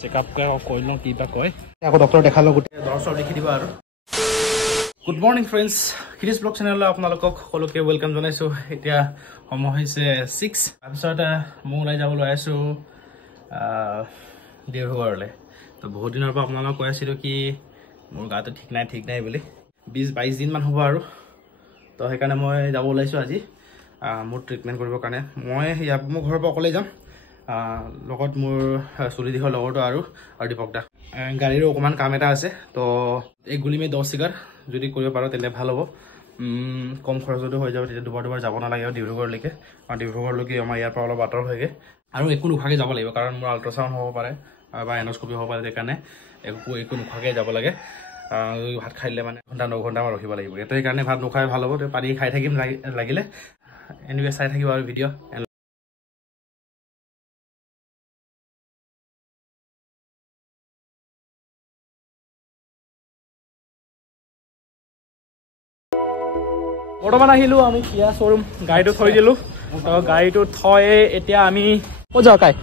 checkup কৰি লওঁ কি বা কয় আকৌ ডক্টৰ দেখালো গোটেই দৰচৰ লিখি দিব আৰু গুড মৰ্নিং ফ্ৰেণ্ডছ খিৰিজ ব্লগ চেনেললৈ আপোনালোকক সকলোকে ৱেলকাম জনাইছোঁ এতিয়া সময় হৈছে 6 তাৰপিছত মই ওলাই যাবলৈ আছোঁ দেওঘৰলৈ তো বহুত দিনৰ পৰা আপোনালোকক কৈ আছিলোঁ কি মোৰ গাটো ঠিক নাই বুলি 20-22 দিনমান হ'ব আৰু তো সেইকাৰণে মই যাব ওলাইছোঁ আজি মোৰ ট্ৰিটমেণ্ট কৰিবৰ কাৰণে মই মোৰ ঘৰৰ পৰা অকলে যাম লগত মোৰ চুলি দীঘৰ লগৰটো আৰু দীপক দা গাড়ীৰো অকণমান কাম এটা আছে তো এই গুলিমে 10 চিগাৰ যদি কৰিব পাৰোঁ তেলে ভাল হ'ব কম খৰচতো হৈ যাব তেতিয়া দুবাৰ যাব নালাগে আৰু ডিব্ৰুগড়লৈকে আৰু ডিব্ৰুগড়লৈকে আমাৰ ইয়াৰ পৰা অলপ আঁতৰ হয়গৈ আৰু একো নোখোৱাকৈ যাব লাগিব কাৰণ মোৰ আল্ট্ৰাচাউণ্ড হ'ব পাৰে বা এণ্ডস্কপি হ'ব পাৰে সেইকাৰণে একো নোখোৱাকৈ যাব লাগে ভাত খাই দিলে মানে 9 ঘণ্টামান ৰখিব লাগিব তো সেইকাৰণে ভাত নোখাই ভাল হ'ব পানী খাই থাকিম লাগিলে এনিৱে চাই থাকিব আৰু ভিডিঅ' বৰ্তমান আহিলো আমি কিয়া শ্বৰুম গাড়ীটো থৈ দিলোঁ গাড়ীটো থৈ এতিয়া আমি ক'ত যাওঁ কাই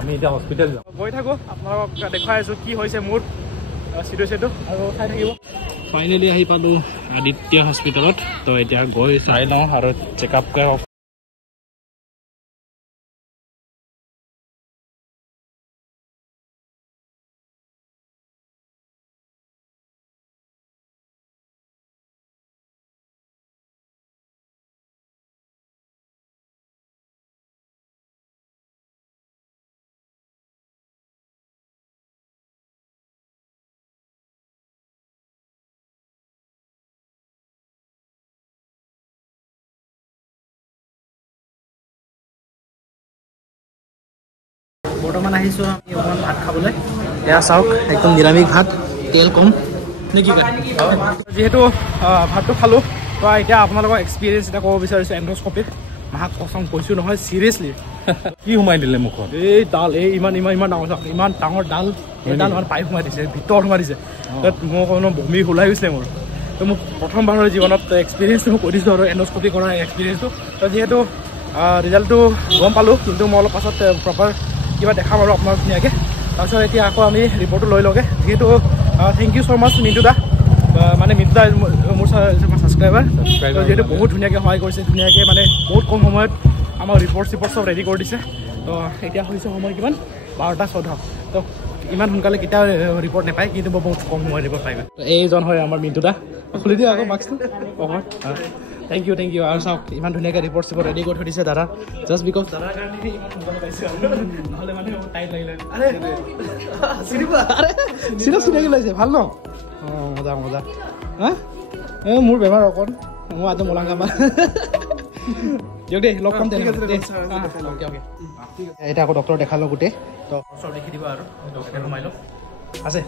আমি এতিয়া হস্পিটেল যাওঁ গৈ থাকোঁ আপোনালোকক দেখুৱাই আছোঁ কি হৈছে মোৰ চিটুৱেশ্যনটো আৰু চাই থাকিব ফাইনেলি আহি পালোঁ আদিত্য হস্পিটেলত তো এতিয়া গৈ চাই লওঁ আৰু চেকআপ বৰ্তমান আহিছোঁ আমি অকণমান ভাত খাবলৈ এয়া চাওক একদম নিৰামিষ ভাত তেল কম নে কি কয় যিহেতু ভাতটো খালোঁ তো এতিয়া আপোনালোকৰ এক্সপিৰিয়েঞ্চ এটা ক'ব বিচাৰিছোঁ এণ্ডস্কপিত মাক কচম কৈছোঁ নহয় চিৰিয়াছলি কি সোমাই দিলে মুখত এই ডাল এই ইমান ডাঙৰ ডাল এডাল মানে পাইপ সোমাই দিছে ভিতৰত সোমাই দিছে মোৰ কোনো বমি ওলাই গৈছিলে মোৰ তো মোক প্ৰথমবাৰৰ জীৱনত এক্সপিৰিয়েঞ্চটো মই কৈ দিছোঁ আৰু এণ্ডস্কপি কৰাৰ এক্সপিৰিয়েঞ্চটো তো যিহেতু ৰিজাল্টটো গম পালোঁ কিন্তু মই অলপ পাছত প্ৰপাৰ কিবা দেখাম আৰু আপোনাক ধুনীয়াকৈ তাৰপিছত এতিয়া আকৌ আমি ৰিপৰ্টটো লৈ লওঁগৈ যিহেতু থেংক ইউ ছ' মাছ মিণ্টু দা মানে মিণ্টু দা মোৰ ছাবস্ক্ৰাইবাৰ যিহেতু বহুত ধুনীয়াকৈ সহায় কৰিছে ধুনীয়াকৈ মানে বহুত কম সময়ত আমাৰ ৰিপৰ্ট চব ৰেডি কৰি দিছে তো এতিয়া হৈছে সময় কিমান 12:14 তো ইমান সোনকালে কেতিয়াও ৰিপৰ্ট নাপায় কিন্তু মই বহুত কম সময়ত ৰিপৰ্ট পাই গ'ল এইজন হয় আমাৰ মিণ্টু দা খুলি দিওঁ আকৌ মাস্কটো থেংক ইউ আৰু চাওক ইমান ধুনীয়াকৈ ৰিপৰ্ট ৰেডি কৰি থৈ দিছে দাদা জাষ্ট বিকজ দাদাৰ কাৰণে ইমান সোনকালে পাইছোঁ নহ'লে মানে টাইট লাগিলে চিনাকি লাগিছে ভাল ন মজা হা মোৰ বেমাৰ অকণ মই আজি মলাংগা মা দিয়ক দেই লগ পাম তেনেকৈ এতিয়া আকৌ ডক্টৰ দেখালোঁ গোটেই তো ওচৰ লিখি দিব আৰু ডক্টৰ সোমাই লওঁ আছে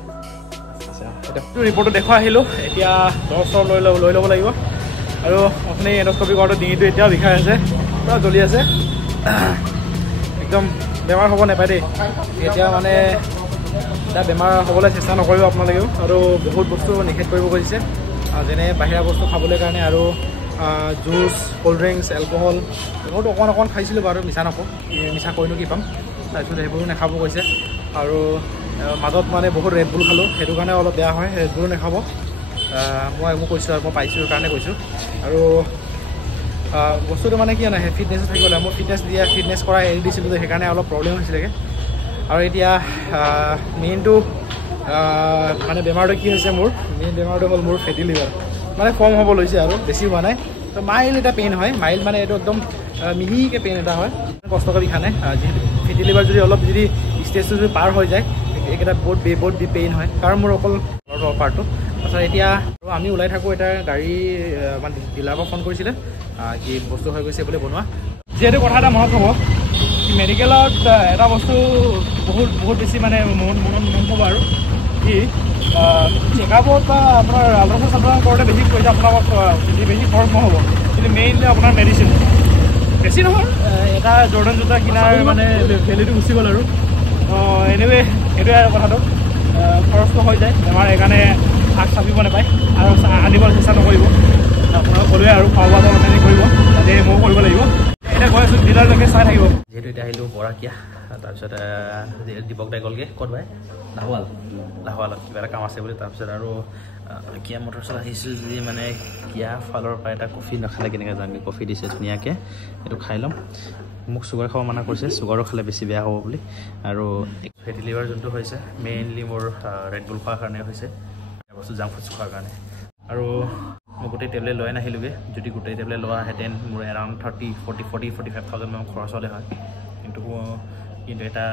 ৰিপৰ্টটো দেখুৱাই আহিলোঁ এতিয়া ডক্টৰ লৈ ল'ব লাগিব আৰু আপুনি এণ্ডস্কপি কৰাটো ডিঙিটো এতিয়াও বিষাই আছে পূৰা জ্বলি আছে একদম বেমাৰ হ'ব নাপায় দেই এতিয়া মানে এটা বেমাৰ হ'বলৈ চেষ্টা নকৰিব আপোনালোকেও আৰু বহুত বস্তু নিষেধ কৰিব খুজিছে যেনে বাহিৰা বস্তু খাবলৈ কাৰণে আৰু জুচ ক'ল্ড ড্ৰিংকছ এলকহল এইবোৰতো অকণ খাইছিলোঁ বাৰু মিছা নকওঁ মিছা কৈনো কি পাম তাৰপিছত সেইবোৰো নাখাব কৈছে আৰু মাজত মানে বহুত ৰেড বুল খালোঁ সেইটো কাৰণে অলপ বেয়া হয় ৰেড বুলো নাখাব মই কৈছোঁ আৰু মই পাইছোঁ কাৰণে কৈছোঁ আৰু বস্তুটো মানে কি নাহে ফিটনেছো থাকিব লাগে মই ফিটনেছ কৰা এৰি দিছিলোঁ যে সেইকাৰণে অলপ প্ৰব্লেম হৈছিলেগৈ আৰু এতিয়া মেইনটো মানে বেমাৰটো কি হৈছে মোৰ মেইন বেমাৰটো হ'ল মোৰ ফেটি লিভাৰ মানে ফৰ্ম হ'ব লৈছে আৰু বেছি হোৱা নাই তো মাইল্ড এটা পেইন হয় মাইল্ড মানে এইটো একদম মিহিকৈ পেইন এটা হয় কষ্ট কৰি খা নাই যিহেতু ফেটি লিভাৰ যদি অলপ যদি ষ্টেজটো যদি পাৰ হৈ যায় এইকেইটা বহুত পেইন হয় কাৰণ মোৰ অকল পাৰ্টটো তাৰপিছত এতিয়া আমি ওলাই থাকোঁ এটা গাড়ী মানে ডিলাৰৰ পৰা ফোন কৰিছিলে কি বস্তু হৈ গৈছে বুলি বনোৱা যিহেতু কথা এটা মনত হ'ব মেডিকেলত এটা বস্তু বহুত বেছি মানে মনত হ'ব আৰু কি চেকআপত বা আপোনাৰ আল্ট্ৰাচাউণ্ড কৰোঁতে বেছি পইচা আপোনাক বেছি খৰচ নহ'ব কিন্তু মেইনলি আপোনাৰ মেডিচিন বেছি নহয় এটা জৰ্ডান জোতা কিনাৰ মানে ভেলিউটো গুচি গ'ল আৰু এনিৱে সেইটোৱে কথাটো খৰচটো হৈ যায় বেমাৰ সেইকাৰণে আগ চাপিব নাপায় আৰু আনিবলৈ চেষ্টা নকৰিব আপোনাক ক'লোৱে আৰু খোৱা বোৱা কৰিব তাতে ময়ো কৰিব লাগিব এতিয়া গৈ আছোঁ ডিলাৰলৈকে চাই থাকিব যিহেতু এতিয়া আহিলোঁ বৰাকীয়া তাৰপিছত দীপক দাই গ'লগৈ ক'ত ভাই লাহোৱালত কিবা এটা কাম আছে বুলি তাৰপিছত আৰু কিয়া মটৰ্ছত আহিছোঁ যদি মানে কিয়া ফালৰ পৰা এটা কফি নাখালে কেনেকৈ জানি কফি দিছে ধুনীয়াকৈ সেইটো খাই ল'ম মোক চুগাৰ খাব মানা কৰিছে চুগাৰো খালে বেছি বেয়া হ'ব বুলি আৰু ফেটি লিভাৰ যোনটো হৈছে মেইনলি মোৰ ৰেড বুল খোৱাৰ কাৰণে হৈছে বস্তু জাংক ফুডছ খোৱাৰ কাৰণে আৰু মই গোটেই টেবলেট লৈ নাহিলোগৈ যদি গোটেই টেবলেট লোৱাহেঁতেন মোৰ এৰাউণ্ড 45,000 মান খৰচ হ'লে হয় কিন্তু এটা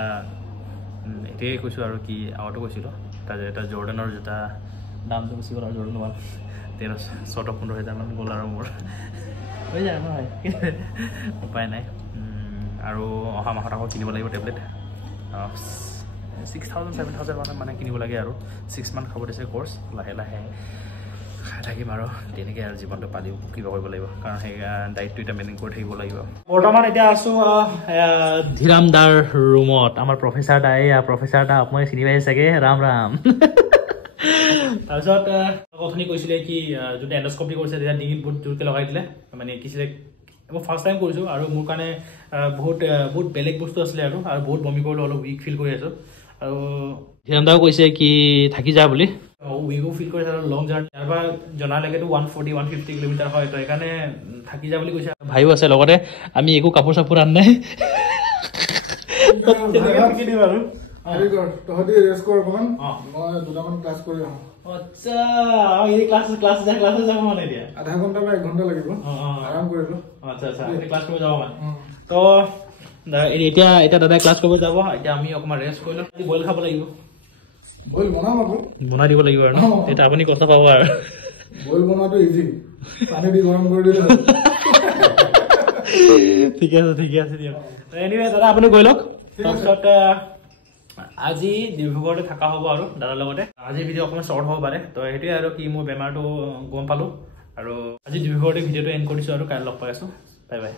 এতিয়াই কৈছোঁ আৰু কি আগতো কৈছিলোঁ এটা জৰ্ডানৰ জোতা দামটো বেছি গ'ল আৰু জৰ্ডান 14,000-15,000 গ'ল আৰু মোৰ হৈ যায় নহয় উপায় নাই আৰু অহা মাহত আকৌ কিনিব লাগিব টেবলেট 6,000-7,000 মানে কিনিব লাগে আৰু 6 মান্থ খাব দিছে কোৰ্চ লাহে লাহে খাই থাকিম আৰু তেনেকৈ আৰু জীৱনটো পালিও কিবা কৰিব লাগিব কাৰণ সেই ডাইটটো এতিয়া মেইনটেইন কৰি থাকিব লাগিব বৰ্তমান এতিয়া আছোঁ ধীৰাম দাৰ ৰুমত আমাৰ প্ৰফেচাৰ দা আপুনি চিনি পাইছে চাগে ৰাম তাৰপিছত অথনি কৈছিলে কি যদি এণ্ডস্কপি কৰিছে তেতিয়া ডিঙিত বহুত জোৰকৈ লগাই দিলে মানে কিছিলে মই ফাৰ্ষ্ট টাইম কৰিছোঁ আৰু মোৰ কাৰণে বহুত বেলেগ বস্তু আছিলে আৰু বহুত বমি কৰিলোঁ অলপ উইক ফিল কৰি আছোঁ আৰু ধীৰাম দাও কৈছে কি থাকি যা বুলি উইকো ফিল কৰিছে আৰু লং জাৰ্ণি তাৰপৰা জনালৈকেতো 140-150 কিলোমিটাৰ হয় তো সেইকাৰণে থাকি যা বুলি কৈছে ভাইও আছে লগতে আমি একো কাপোৰ চাপোৰ আন নাই থাকি দিম আৰু তহঁতি ৰেষ্ট কৰ অকণমান মই দুটামান ক্লাছ কৰি আহোঁ আচ্ছা এই ক্লাছ যাব মানে এতিয়া আধা ঘণ্টা বা 1 ঘণ্টা লাগিব আৰাম কৰিলোঁ আচ্ছা ক্লাছ কৰিব যাব মানে তো এতিয়া দাদাই ক্লাছ কৰিব যাব এতিয়া আমি অকণমান ৰেষ্ট কৰিলোঁ বইল খাব লাগিব বইল বনাম আকৌ বনাই দিব লাগিব আৰু এতিয়া আপুনি কষ্ট পাব আৰু বইল বনোৱাটো ইজি পানী দি গৰম কৰি দিলে ঠিকে আছে দিয়ক এনিৱে দাদা আপুনি গৈ লওক তাৰপিছত আজি ডিব্ৰুগড়তে থকা হ'ব আৰু দাদাৰ লগতে আজি ভিডিঅ' অকণমান শ্বৰ্ট হ'ব পাৰে তো সেইটোৱে আৰু কি মোৰ বেমাৰটো গম পালোঁ আৰু আজি ডিব্ৰুগড়তে ভিডিঅ'টো এণ্ড কৰিছোঁ আৰু কাইলৈ লগ পাই আছোঁ বাই